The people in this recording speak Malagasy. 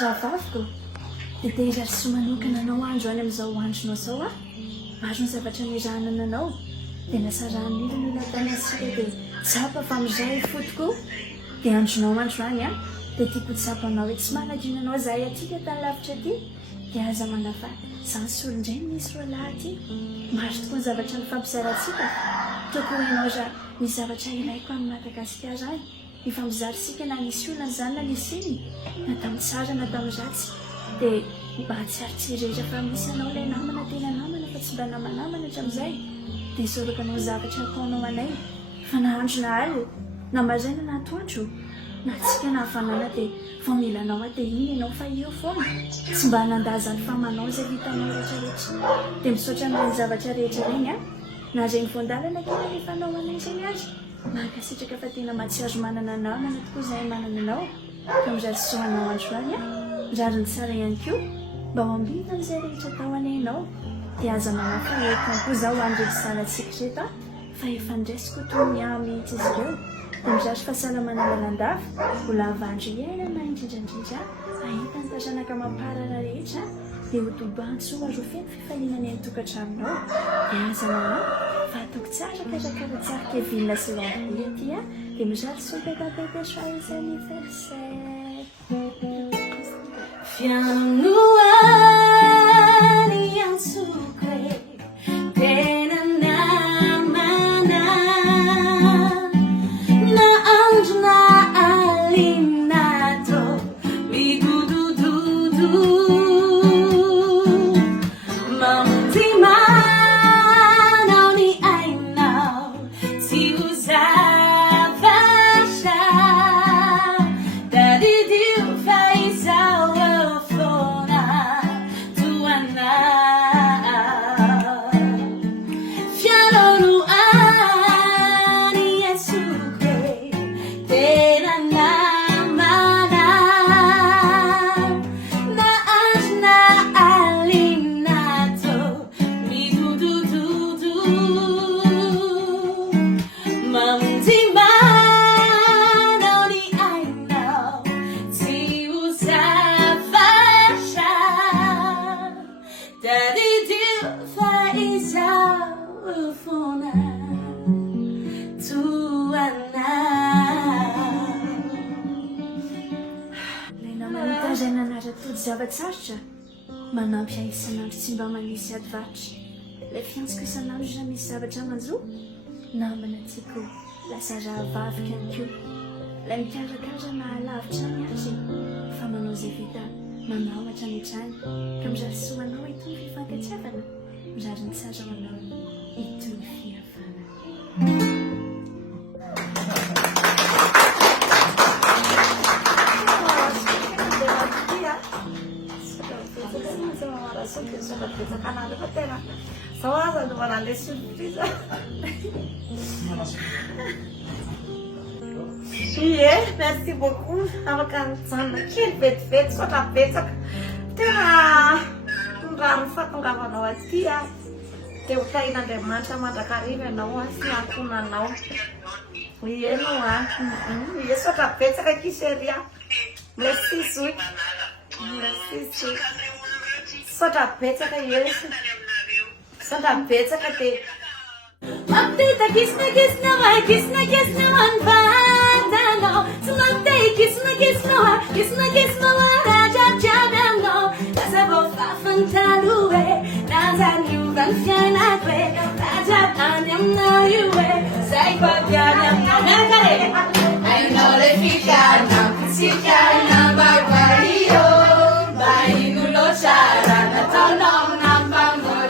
Rahavaviko dia tehirizary soa manokana anao andro any amin'izao andronao izao a maro ny zavatra nirahana anao dia nasarahany indrindra tany asika dia tsapa fa amin'izay fotoko dia andronao andro any a dia tiako tsapanao hoe tsy manadino anao zahay atika tany lavitra aty dia aza manafa izany solondray misy roa lahy aty maro tokoa ny zavatra nifampizarantsika tokoa ianao raha misy zavatra ilaiko amin'ny Madagasikara any ifampizarisika na nisy olona izany na nisy iny na tamin'ny tsara na tamin'ny ratsy dia mba tsy aritsirehetra fa misy anao ilay namana tena namana fa tsy mba namanamana hatramin'izay dia soraka anao zavatra ataonao anay fa na andro na aly na maraina na atoandro na tsika na hafanana dia vao mila anao dia iny ianao fa eo foana tsy mba hanandazany famanao izay vitanao rehetrarehetra dia misaotra amin'ireny zavatra rehetra ireny a na reny voandalana kely rehefa anao anay izany azy mahakasitraka fa tena mahatsiaro manana namana tokoa izay manana anao ka mirarosoanao andro any a rariny tsara ihany koa mba ho ambina amin'izay rehetra atao any ianao dia aza manafa entona koa izao ho an'ireny zanantsika reto a fa efa ndraisiko toy miaha mihitsy izy ireo dia mirary fahasalamana lalandava ho lavandro iainana indrindrandrindra ahitany tazanaka mamparana rehetra dia ho doban-tsoa azo feno fifaliana ny tokantranonao dia aza manao fa ataoko tsara karakara tsara kevilona sy lamboly aty a dia mirary soapetapete joyeux anniversaire fianoany antsoko tena namana na andro na alinato midodododo mamtimanao ny ainao tsy hozavatra tadidio fa izao fona toana fianao any antsoko tena namana na andro na alinato midodododo mamtimanao ny ainao tsy hozavatra tadidio fa izao fona toana ilay namana taraina anara-tody zavatsarotra manampy ahy isan'andro tsy mba manisy ady varitra ilay fiantsiko isan'andro raha misy zavatra manjoa namana tiako lasa rahavavika ihany koa ilay mikarakara na alavitra ny azy fa manao izay vita manao hatranetrany ka mirarosoanao itony fifankatiavana mirariny tsara ho anao itony fihavana Zao aza no manano le surprise. Ie, merci beaucoup. Afaka nijanona kely vetivety sao betsaka. Tena raha mifatongavanao aty a dia ho tain'Andriamanitra mandrakariva ianao a sy ankonanao. Ieno a ie sotra betsaka kiseria. Merci zoy. Merci zoy. Sotra betsaka Yesu. Sotra betsaka dia Mapita kisna wan vadano. Sumate kisna wan rajajabano. Nasabo fafantalue, nazanyu vanfianakwe, rajabanyam na yue, saipagyanam nanakare. I know the fikana, kusikana barbario, bainulo charana tonom nampamoro.